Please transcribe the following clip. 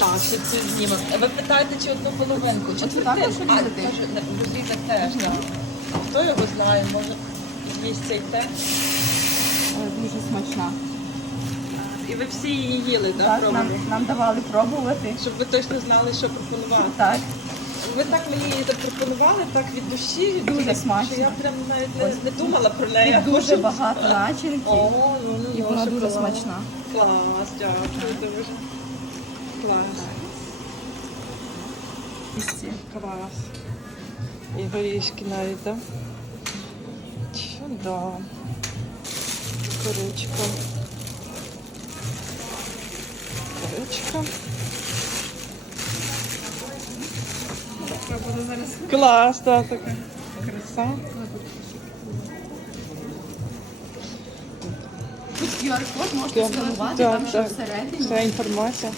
Так, ще цю знімемо. Ви питаєте, чи одну половинку, чи Оце також різати? розрізати теж, так. Хто його знає, може їсть цей те. Е, Дуже смачна. І ви всі її їли, так, Так, нам, пробували? нам давали пробувати. Щоб ви точно знали, що пропонувати. Так. Ви так мені її запропонували, так від душі, від Дуже душі, смачно. що я прям навіть не, не думала про неї. І дуже хочу. багато начинки. О, ну, ну, І вона дуже шоколад. смачна. Клас, дякую дуже. Клас. Клас. І горішки навіть, так? Чудо. Коричка. Коричка. Клас, так, така краса. Тут QR-код Так, сканувати, там ще всередині. Вся інформація.